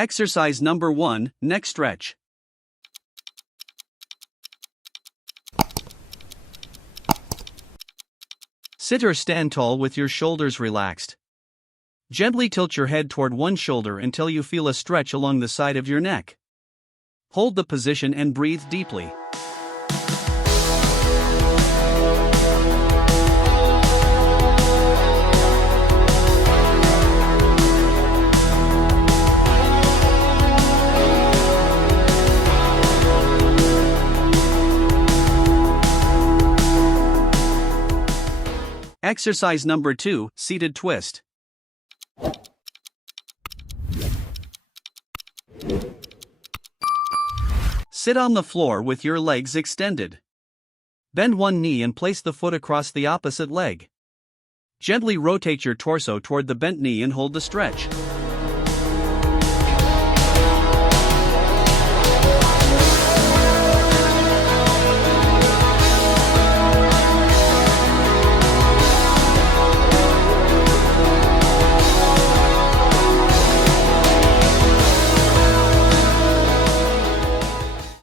Exercise number 1, neck stretch. Sit or stand tall with your shoulders relaxed. Gently tilt your head toward one shoulder until you feel a stretch along the side of your neck. Hold the position and breathe deeply. Exercise number 2, seated twist. Sit on the floor with your legs extended. Bend one knee and place the foot across the opposite leg. Gently rotate your torso toward the bent knee and hold the stretch.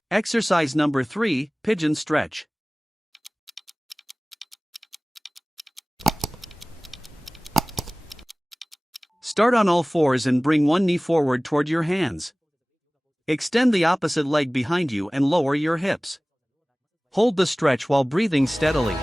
Exercise number 3, pigeon stretch. Start on all fours and bring one knee forward toward your hands. Extend the opposite leg behind you and lower your hips. Hold the stretch while breathing steadily.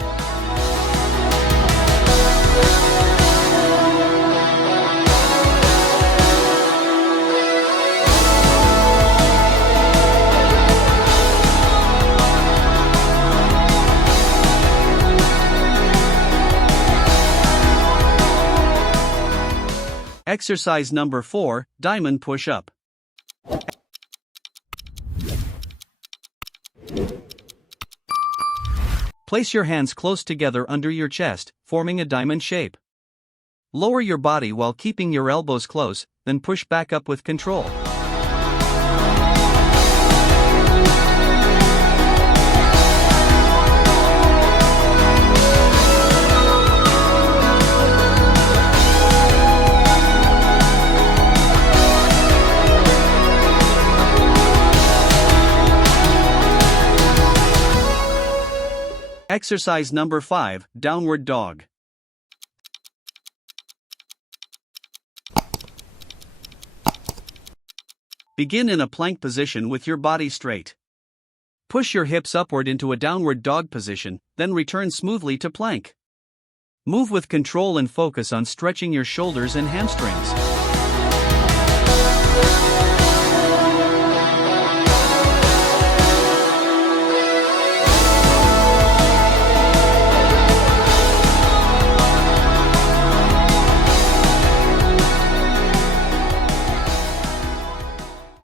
Exercise number 4, diamond push-up. Place your hands close together under your chest, forming a diamond shape. Lower your body while keeping your elbows close, then push back up with control. Exercise number 5, downward dog. Begin in a plank position with your body straight. Push your hips upward into a downward dog position, then return smoothly to plank. Move with control and focus on stretching your shoulders and hamstrings.